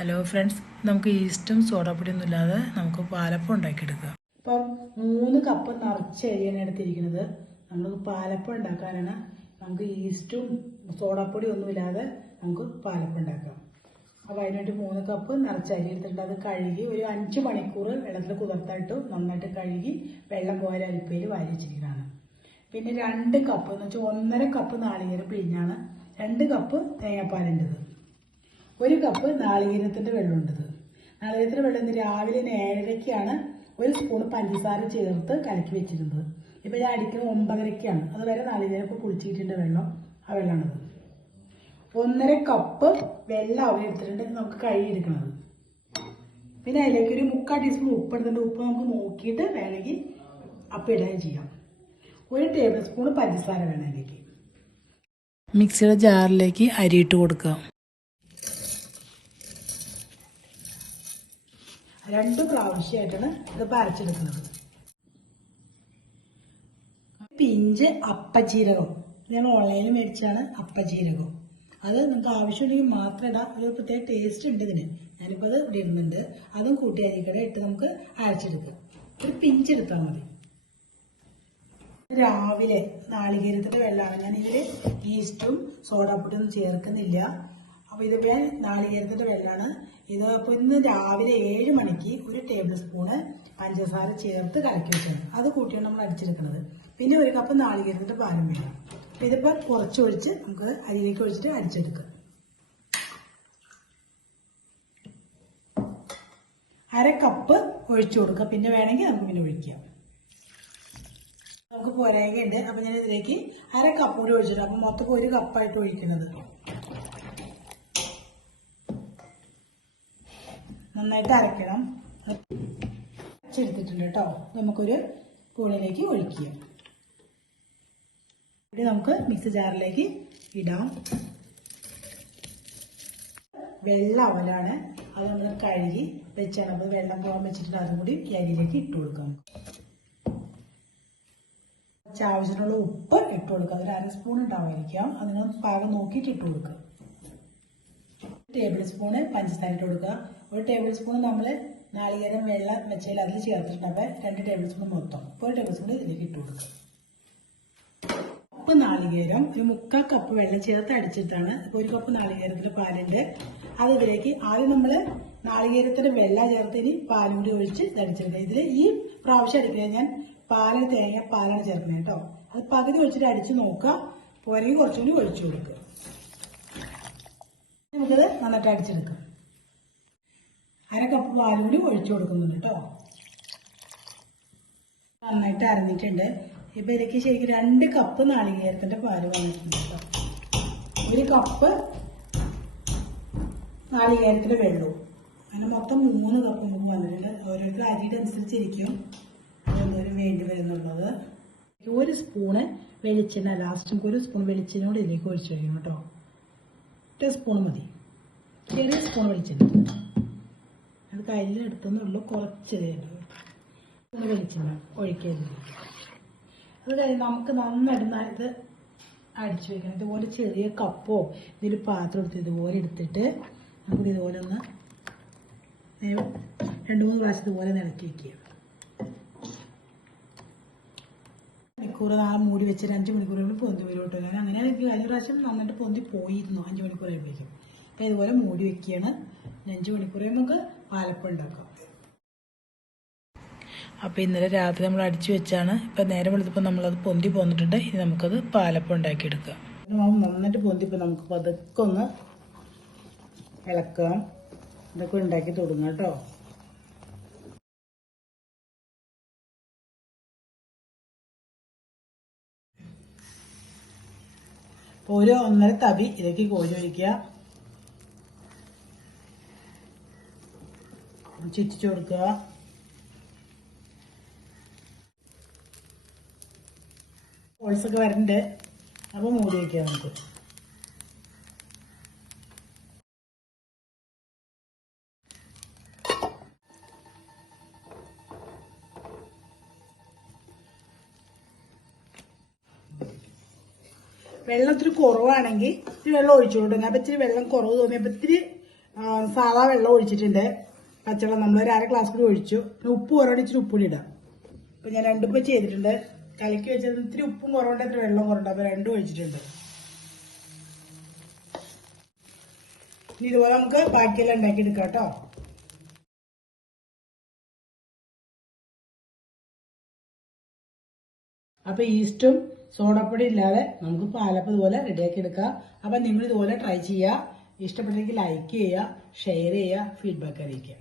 Hello friends നമുക്ക് ഈസ്റ്റും സോഡാപ്പൊടിയൊന്നും ഇല്ലാതെ നമുക്ക് പാലപ്പം ഉണ്ടാക്കിയെടുക്കാം. ഇപ്പം മൂന്ന് കപ്പ് നിറച്ച് അരിയാണ് എടുത്തിരിക്കുന്നത്. നമുക്ക് പാലപ്പം ഉണ്ടാക്കാനാണ്. നമുക്ക് ഈസ്റ്റും സോഡാപ്പൊടി ഒന്നുമില്ലാതെ നമുക്ക് പാലപ്പം ഉണ്ടാക്കാം. അപ്പോൾ അതിനായിട്ട് മൂന്ന് കപ്പ് നിറച്ച് അരി എടുത്തിട്ടുണ്ട്. അത് കഴുകി ഒരു അഞ്ച് മണിക്കൂർ വെള്ളത്തിൽ കുതിർത്തായിട്ട് നന്നായിട്ട് കഴുകി വെള്ളം പോയാൽ അരിപ്പയിൽ വാരി വെച്ചിരിക്കുന്നതാണ്. പിന്നെ രണ്ട് കപ്പ് എന്ന് വെച്ചാൽ ഒന്നര കപ്പ് നാളികേരം പിഴിഞ്ഞാണ്. രണ്ട് കപ്പ് തേങ്ങാപ്പാലുണ്ടത്. ഒരു കപ്പ് നാളികേരത്തിന്റെ വെള്ളമുണ്ടത് നാളികേരത്തിന്റെ വെള്ളം ഇന്ന് രാവിലെ ഏഴരയ്ക്കാണ് ഒരു സ്പൂൺ പഞ്ചസാര ചേർത്ത് കലക്കി വെച്ചിരുന്നത്. ഇപ്പോൾ ഞാൻ അടിക്കുന്നത് ഒമ്പതരയ്ക്കാണ്. അതുവരെ നാളികേരം ഇപ്പോൾ കുളിച്ചിട്ടുണ്ട് വെള്ളം. ആ വെള്ളമാണത്. ഒന്നര കപ്പ് വെള്ളം അവിടെ എടുത്തിട്ടുണ്ട്. നമുക്ക് കഴുകിയെടുക്കണത് പിന്നെ അതിലേക്ക് ഒരു മുക്കാൽ ടീസ്പൂൺ ഉപ്പ് എടുത്തിട്ടുണ്ട്. ഉപ്പ് നമുക്ക് നോക്കിയിട്ട് വേണമെങ്കിൽ അപ്പം ഇടുകയും ചെയ്യാം. ഒരു ടേബിൾ സ്പൂൺ പഞ്ചസാര വേണം അതിലേക്ക്. മിക്സിയുടെ ജാറിലേക്ക് അരിയിട്ട് കൊടുക്കാം രണ്ട് പ്രാവശ്യമായിട്ടാണ് ഇത് അരച്ചെടുക്കുന്നത്. പിഞ്ച് അപ്പജീരകം. ഞാൻ ഓൺലൈനിൽ മേടിച്ചാണ് അപ്പജീരകം. അത് നിങ്ങൾക്ക് ആവശ്യമുണ്ടെങ്കിൽ മാത്രം ഇടാം. ഒരു പ്രത്യേക ടേസ്റ്റ് ഉണ്ട് ഇതിന്. ഞാനിപ്പോൾ അത് ഇവിടെ ഇടുന്നുണ്ട്. അതും കൂട്ടി അരിക്കടെ ഇട്ട് നമുക്ക് അരച്ചെടുക്കാം. ഒരു പിഞ്ചെടുത്താൽ മതി. രാവിലെ നാളികേരത്തിന്റെ വെള്ളമാണ്. ഞാനിതിൽ ഈസ്റ്റും സോഡാപ്പൊടിയൊന്നും ചേർക്കുന്നില്ല. അപ്പോൾ വെൽ നാളികേരത്തിന്റെ വെള്ളമാണ് ഇത് അപ്പോൾ ഇന്ന് രാവിലെ ഏഴ് മണിക്ക് ഒരു ടേബിൾ സ്പൂണ് പഞ്ചസാര ചേർത്ത് കലക്കി വെച്ചാണ് അത് കൂട്ടിയാണ് നമ്മൾ അടിച്ചെടുക്കുന്നത്. പിന്നെ ഒരു കപ്പ് നാളികേരത്തിന്റെ പാലും വേണം. അപ്പോൾ ഇതിപ്പോൾ കുറച്ചൊഴിച്ച് നമുക്ക് അരിയിലേക്ക് ഒഴിച്ചിട്ട് അരിച്ചെടുക്കുക അര കപ്പ് ഒഴിച്ചു കൊടുക്കുക പിന്നെ വേണമെങ്കിൽ നമുക്ക് പിന്നെ ഒഴിക്കാം. നമുക്ക് പോരായകയുണ്ട്. അപ്പം ഞാൻ ഇതിലേക്ക് അര കപ്പ് കൂടി ഒഴിച്ചിട്ട് അപ്പം മൊത്തം ഒരു കപ്പായിട്ട് ഒഴിക്കുന്നത്. നന്നായിട്ട് അരക്കണം അരച്ചെടുത്തിട്ടുണ്ട് കേട്ടോ. നമുക്കൊരു സ്പൂണിലേക്ക് ഒഴിക്കുക. ഇത് നമുക്ക് മിക്സി ജാറിലേക്ക് ഇടാം. വെള്ള അവലാണ്. അത് നമ്മൾ കഴുകി വെച്ചാണ്. നമ്മൾ വെള്ളം പോകാൻ വെച്ചിട്ട് അതും കൂടി ഈ അരിയിലേക്ക് ഇട്ട് കൊടുക്കാം. ആവശ്യത്തിനുള്ള ഉപ്പ് ഇട്ട് കൊടുക്കുക ഒരു അര സ്പൂൺ ഉണ്ടാവായിരിക്കാം അതിന് പാകം നോക്കിയിട്ട് ഇട്ട് കൊടുക്കുക ടേബിൾ സ്പൂണ് പഞ്ചസാര ഇട്ട് കൊടുക്കുക. ഒരു ടേബിൾ സ്പൂൺ നമ്മൾ നാളികേരം വെള്ളം വെച്ചാൽ അതിൽ ചേർത്തിട്ടുണ്ട്. അപ്പം രണ്ട് ടേബിൾ സ്പൂൺ മൊത്തം. അപ്പോൾ ഒരു ടേബിൾ സ്പൂൺ ഇതിലേക്ക് ഇട്ട് കൊടുക്കുക. കപ്പ് നാളികേരം ഒരു മുക്കാൽ കപ്പ് വെള്ളം ചേർത്ത് അടിച്ചിട്ടാണ് ഒരു കപ്പ് നാളികേരത്തിന്റെ പാലുണ്ട്. അത് ഇതിലേക്ക് ആദ്യം നമ്മൾ നാളികേരത്തിന്റെ വെള്ളം ചേർത്ത് ഇനി പാലും കൂടി ഒഴിച്ച് അടിച്ചിട്ടുണ്ട് ഇതിൽ ഈ പ്രാവശ്യം അടിക്കുന്നത് ഞാൻ പാലിന് തേങ്ങ പാലാണ് ചേർക്കുന്നത് കേട്ടോ. അത് പകുതി ഒഴിച്ചിട്ട് അടിച്ച് നോക്കുക. പോരെങ്കിൽ കുറച്ചുകൂടി ഒഴിച്ചു കൊടുക്കുക. നമുക്കത് നന്നായിട്ട് അടിച്ചെടുക്കാം. അര കപ്പ് പാലും കൂടി ഒഴിച്ചു കൊടുക്കുന്നുണ്ട് കേട്ടോ നന്നായിട്ട് അരഞ്ഞിട്ടുണ്ട്. ഇപ്പൊ ഇതിലേക്ക് ശരിക്കും രണ്ട് കപ്പ് നാളികേരത്തിന്റെ പാൽ വന്നിട്ടുണ്ട് കേട്ടോ ഒരു കപ്പ് നാളികേരത്തിന്റെ വെള്ളവും. അങ്ങനെ മൊത്തം മൂന്ന് കപ്പ് നമുക്ക് വന്നിട്ടുണ്ട്. ഓരോരുത്തർ അരിയുടെ അനുസരിച്ചിരിക്കും. അതെന്തോരം വേണ്ടി വരുന്നുള്ളത് ഒരു സ്പൂണ് വെളിച്ചെണ്ണ ലാസ്റ്റ് ഒരു സ്പൂൺ വെളിച്ചെണ്ണ കൂടി ഇതിലേക്ക് ഒഴിച്ചു വയ്ക്കണം കേട്ടോ ഒറ്റ സ്പൂൺ മതി. ചെറിയ സ്പൂൺ വെളിച്ചെണ്ണ. അത് കയ്യിലെടുത്തെന്നുള്ളൂ കുറച്ച് സ്പൂൺ വെളിച്ചെണ്ണ ഒഴിക്കരുത്. അത് കഴിഞ്ഞ് നമുക്ക് നന്നായിട്ട് അടിച്ചു വെക്കണം. ഇതുപോലെ ചെറിയ കപ്പോ ഇതിൽ പാത്രം എടുത്ത് ഇതുപോലെ എടുത്തിട്ട് നമുക്ക് ഇതുപോലെ ഒന്ന് രണ്ടു മൂന്ന് പ്രാവശ്യം ഇതുപോലെ നിലക്കി വെക്കുക. മണിക്കൂർ നാളെ മൂടി വെച്ചിട്ട് അഞ്ച് മണിക്കൂർ കഴിയുമ്പോൾ പൊന്തി വരും ഞാൻ കഴിഞ്ഞ പ്രാവശ്യം നന്നായിട്ട് പൊന്തി പോയിരുന്നു അഞ്ച് മണിക്കൂർ കഴിയുമ്പോഴേക്കും. അപ്പോൾ ഇതുപോലെ മൂടി വെക്കുകയാണ്. അഞ്ച് മണിക്കൂർ നമുക്ക് പാലപ്പം ഉണ്ടാക്കാം. അപ്പോൾ ഇന്നലെ രാത്രി നമ്മൾ അടിച്ചു വെച്ചാണ്. ഇപ്പം നേരം വെളുത്തപ്പോൾ നമ്മളത് പൊന്തി പോന്നിട്ടുണ്ട്. ഇനി നമുക്കത് പാലപ്പം ഉണ്ടാക്കിയെടുക്കാം. നന്നായിട്ട് പൊന്തിപ്പോൾ നമുക്ക് പതുക്കെ ഒന്ന് ഇളക്കാം. ഇതൊക്കെ ഉണ്ടാക്കി തുടങ്ങാം കേട്ടോ. ഒരു ഒന്നര തവി ഇതിലേക്ക് കോരി ഒഴിക്കുക. ചുറ്റിച്ചു കൊടുക്കുക. കോഴ്സൊക്കെ വരണ്ടേ. അപ്പോൾ മൂടി വയ്ക്കുക നമുക്ക്. വെള്ളം ഇത്തിരി കുറവാണെങ്കിൽ ഇത്തിരി വെള്ളം ഒഴിച്ചു കൊടുക്കുക അപ്പം ഇത്തിരി വെള്ളം കുറവ് തോന്നിയപ്പോൾ ഇത്തിരി സാധാ വെള്ളം ഒഴിച്ചിട്ടുണ്ട്. പച്ചവെള്ളം നമ്മൾ ഒരു അര ഗ്ലാസ് കൂടി ഒഴിച്ചു. പിന്നെ ഉപ്പ് കുറവുണ്ട് ഇച്ചിരി ഉപ്പുകൂടി ഇടാം. അപ്പൊ ഞാൻ രണ്ടും ഇപ്പം ചെയ്തിട്ടുണ്ട്. കലക്കി വെച്ചത് ഇത്തിരി ഉപ്പും കുറവുണ്ട് ഇത്തിരി വെള്ളം കുറവുണ്ട്. അപ്പൊ രണ്ടും ഒഴിച്ചിട്ടുണ്ട്. ഇനി ഇതുപോലെ നമുക്ക് ബാക്കിയെല്ലാം ഉണ്ടാക്കി എടുക്കാം കേട്ടോ. അപ്പൊ ഈസ്റ്റും സോഡപ്പൊടി ഇല്ലാതെ നമുക്ക് പാലപ്പം ഇതുപോലെ റെഡിയാക്കി എടുക്കാം. അപ്പൊ നിങ്ങൾ ഇതുപോലെ ട്രൈ ചെയ്യുക. ഇഷ്ടപ്പെട്ടെങ്കിൽ ലൈക്ക് ചെയ്യുക ഷെയർ ചെയ്യുക ഫീഡ്ബാക്ക് അറിയിക്കുക.